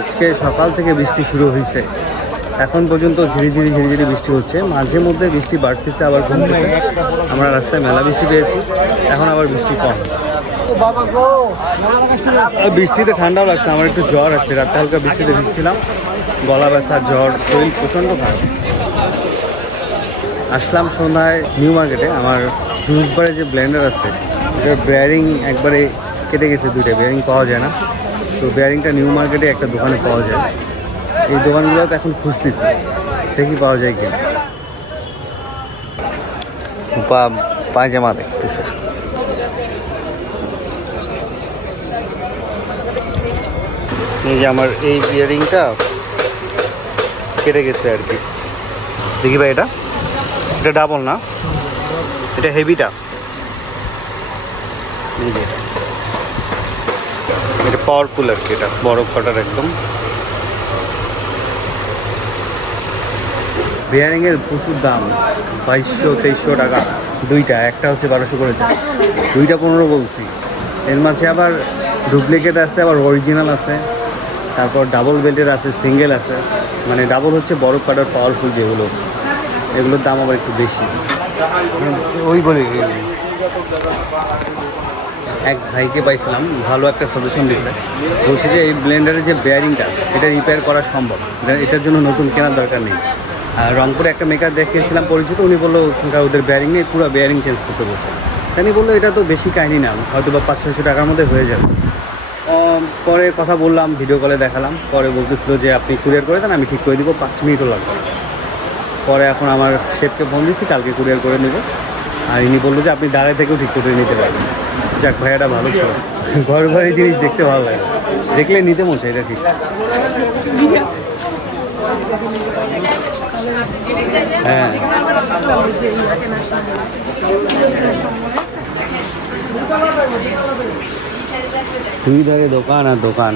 আজকে সকাল থেকে বৃষ্টি শুরু হয়েছে। এখন পর্যন্ত ঝিরি ঝিরি ঝিরি ঝিরি বৃষ্টি হচ্ছে। মাঝে মধ্যে বৃষ্টি বাড়তেছে, আবার কমতেছে। আমরা রাস্তায় মেলা বৃষ্টি পেয়েছি, এখন আবার বৃষ্টি কম। বৃষ্টিতে ঠান্ডাও লাগছে, আমার একটু জ্বর আসছে রাতে হালকা বৃষ্টিতে ভিজছিলাম, গলা ব্যথা, জ্বর, শরীর প্রচণ্ড খারাপ। আসলাম সন্ধ্যায় নিউ মার্কেটে, আমার জুস বারে যে ব্লেন্ডার আছে, ওটার বেয়ারিং একবারে কেটে গেছে দুইটা বেয়ারিং পাওয়া যায় না। তো বেয়ারিংটা নিউ মার্কেটে একটা দোকানে পাওয়া যায়। এই দোকানগুলোতে এখন খুঁজতেছি। দেখি পাওয়া যায় কি পা পায়জামা দেখতেছে। এই যে আমার এই বিয়ারিংটা কেটে গেছে আর কি। দেখি ভাই এটা। এটা ডাবল না? এটা হেভিটা এটা। পাওয়ারফুল আর কি এটা বড় কটার একদম। বিয়ারিংয়ের প্রচুর দাম বাইশশো তেইশশো টাকা। দুইটা একটা হচ্ছে বারোশো করেছে দুইটা পনেরো বলছি। এর মাঝে আবার ডুপ্লিকেট আছে আবার অরিজিনাল আছে। তারপর ডাবল বেল্টের আছে সিঙ্গেল আছে। মানে ডাবল হচ্ছে বড় কাটার পাওয়ারফুল যেগুলো। এগুলোর দাম আবার একটু বেশি। ওই বলে এক ভাইকে পাইছিলাম, ভালো একটা সাজেশন দিচ্ছে বলছে যে এই ব্লেন্ডারের যে বেয়ারিংটা এটা রিপেয়ার করা সম্ভব। এটার জন্য নতুন কেনার দরকার নেই। আর রংপুরে একটা মেকার দেখিয়েছিলাম পরিচিত, উনি বলল, ওখানকার ওদের বেয়ারিং নেই, পুরো বেয়ারিং চেঞ্জ করতে বলছে। উনি বলল, এটা তো বেশি কাহিনি না, হয়তো বা পাঁচ ছশো টাকার মধ্যে হয়ে যাবে। পরে কথা বললাম ভিডিও কলে দেখালাম। পরে বলতেছিল যে, আপনি কুরিয়ার করে দেন, আমি ঠিক করে দিব, পাঁচ মিনিটও লাগবে। পরে এখন আমার শেফকে ফোন দিচ্ছি কালকে কুরিয়ার করে নেব। আর ইনি বলল যে, আপনি দাঁড়ায় থেকেও ঠিক করে নিতে পারবেন। যাক, ভাইয়াটা ভালো ছিল ঘর ঘরে জিনিস দেখতে ভালো লাগে। দেখলে নিতে এটা ঠিক। হ্যাঁ। দুই ধারে দোকান আর দোকান।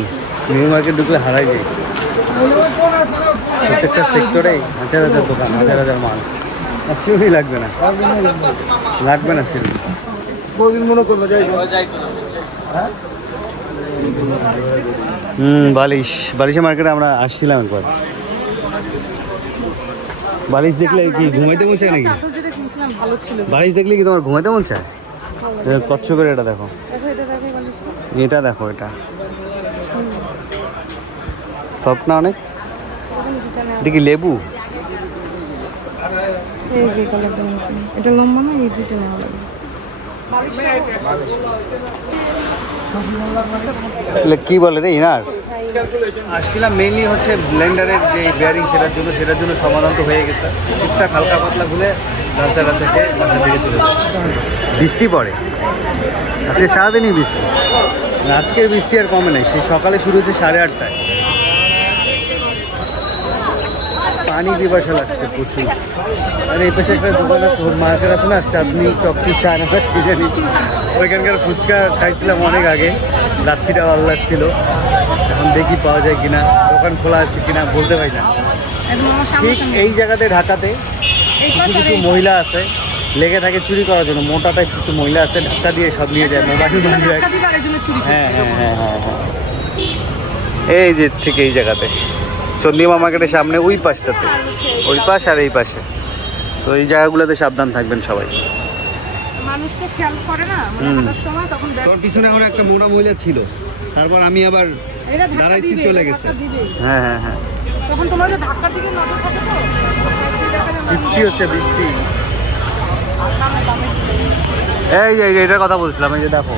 নিউ মার্কেট ঢুকলে হারাই যায়। প্রত্যেকটা সেক্টরে হাজার হাজার দোকান, হাজার হাজার মাল। আর লাগবে না। লাগবে না হুম বালিশ। বালিশের মার্কেটে আমরা আসছিলাম একবার। বালিশ দেখলে কি ঘুমাইতে মন চায় নাকি? চাদর যেটা কিনছিলাম ভালো ছিল। বালিশ দেখলে কি তোমার ঘুমাইতে মন চায়? কচ্ছপের এটা দেখো। দেখো এটা দেখো এটা দেখো সফট না অনেক? এটা কি লেবু? এই যে এটা লম্বা না? এই দুটো নেওয়া লাগবে। কি বলে রে ইনার? আসছিলাম মেইনলি হচ্ছে ব্লেন্ডারের যে বেয়ারিং সেটার জন্য সেটার জন্য সমাধান তো হয়ে গেছে। ঠিকঠাক হালকা পাতলা খুলে লালচা লালচা খেয়ে থেকে চলে বৃষ্টি পড়ে? আজকে সারাদিনই বৃষ্টি? আজকের বৃষ্টি আর কমে নাই সেই সকালে শুরু হয়েছে সাড়ে আটটায়। পানি পিপাসা লাগছে প্রচুর। আর এই পাশে একটা দোকান আছে মার্কেট আছে না চাঁদনি চকচি চায়না কি জানি। ওইখানকার ফুচকা খাইছিলাম অনেক আগে লাচ্ছিটা ভালো লাগছিল। এখন দেখি পাওয়া যায় কিনা দোকান খোলা আছে কিনা বলতে পারি না। ঠিক এই জায়গাতে ঢাকাতে কিছু কিছু মহিলা আছে লেগে থাকে চুরি করার জন্য। মোটা টাইপ কিছু মহিলা আছে ধাক্কা দিয়ে সব নিয়ে যায় মোবাইল। হ্যাঁ হ্যাঁ হ্যাঁ হ্যাঁ হ্যাঁ। এই যে ঠিক এই জায়গাতে। চন্দিমা মার্কেটের সামনে ওই পাশটাতে। ওই পাশ আর এই পাশে। তো এই জায়গাগুলোতে সাবধান থাকবেন সবাই। মানুষ তো খেয়াল করে না মানে হুম। সময় তখন তোর পিছনে আমার একটা মহিলা ছিল। তারপর আমি আবার দাঁড়াইছি, চলে গেছে। হ্যাঁ হ্যাঁ হ্যাঁ। তখন তোমার যে ধাক্কার দিকে নজর থাকে তো? দেখা যায় মানুষ- বৃষ্টি হচ্ছে বৃষ্টি। এই যে এটার কথা বলছিলাম এই যে দেখো।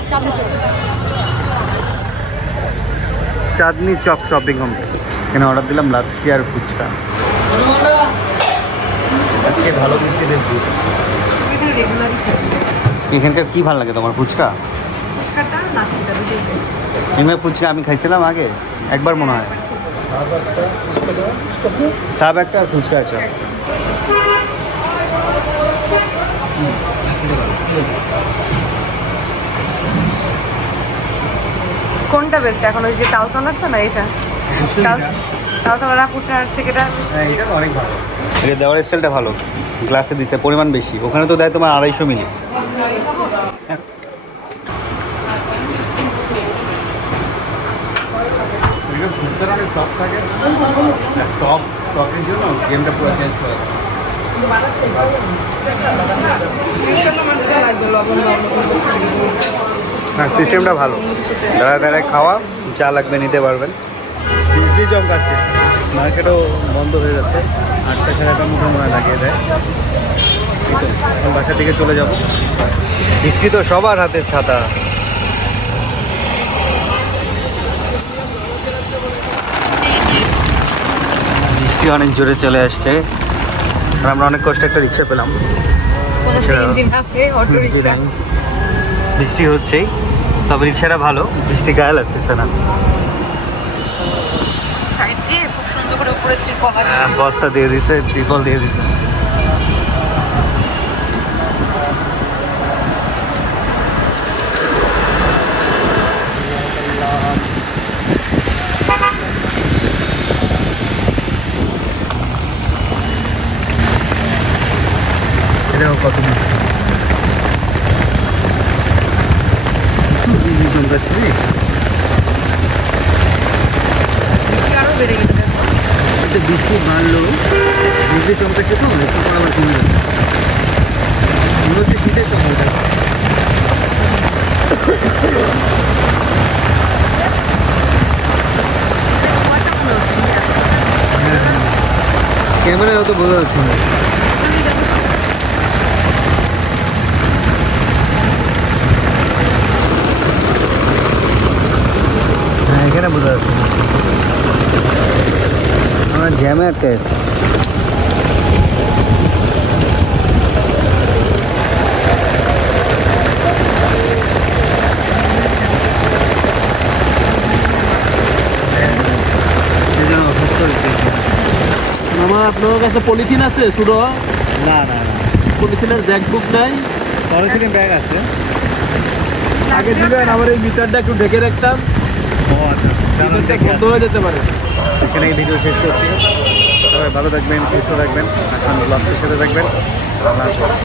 Chandni Chowk shopping complex. এখানে অর্ডার দিলাম লাচ্ছি আর ফুচকা। আজকে ভালো বৃষ্টি এখানে এখানকার কি ভালো লাগে তোমার ফুচকা। এখানে ফুচকা আমি খাইছিলাম আগে একবার মনে হয়। সাব একটা আর ফুচকা একটা। কোনটা বেশি এখন ওই যে তালতলারটা না এটা? থেকে এটা বেশি? হ্যাঁ এটা অনেক ভালো। এটা দেওয়ার স্টাইলটা ভালো। গ্লাসে দিছে পরিমাণ বেশি। ওখানে তো দেয় তোমার আড়াইশো মিলি। জন্য গেমটা পুরো চেঞ্জ করে। দেয়। সিস্টেমটা ভালো। দাঁড়ায় দাঁড়ায় খাওয়া যা লাগবে নিতে পারবেন। বৃষ্টি চমকাচ্ছে মার্কেটও বন্ধ হয়ে যাচ্ছে। আটটা সাড়ে আটটার মতো মনে লাগিয়ে দেয়। এখন বাসা থেকে চলে যাব। বৃষ্টি তো সবার হাতে ছাতা। বৃষ্টি অনেক জোরে চলে আসছে। আর আমরা অনেক কষ্টে একটা রিক্সা পেলাম। বৃষ্টি হচ্ছেই। তবে রিক্সাটা ভালো বৃষ্টি গায়ে লাগতেছে না। বস্তা দিয়ে দিছে ত্রিপল দিয়ে দিছে এটাও কত মিষ্টি চমকাচ্ছে রে। বৃষ্টি আরও বেড়ে গেছে একটু বৃষ্টি বাড়লো, বৃষ্টি চমকাচ্ছে তো একটু পর আবার কমে যাবে মনে হচ্ছে শীতের ক্যামেরায় অত বোঝা যাচ্ছে না। হ্যাঁ এখানে বোঝা যাচ্ছে আমরা জ্যামে আটকে আছি এই জন্য অসুস্থ হয়েছে। মামা আপনার কাছে পলিথিন আছে ছোটো না না না। পলিথিনের ব্যাগ বুক নাই? পলিথিনের ব্যাগ আছে। আগে দিবেন আমার এই মিটারটা একটু ঢেকে রাখতাম। ও আচ্ছা। বন্ধ হয়ে যেতে পারে। এখানে এই ভিডিও শেষ করছি সবাই ভালো থাকবেন, সুস্থ থাকবেন আসান ব্লগসের সাথে থাকবেন আল্লাহ।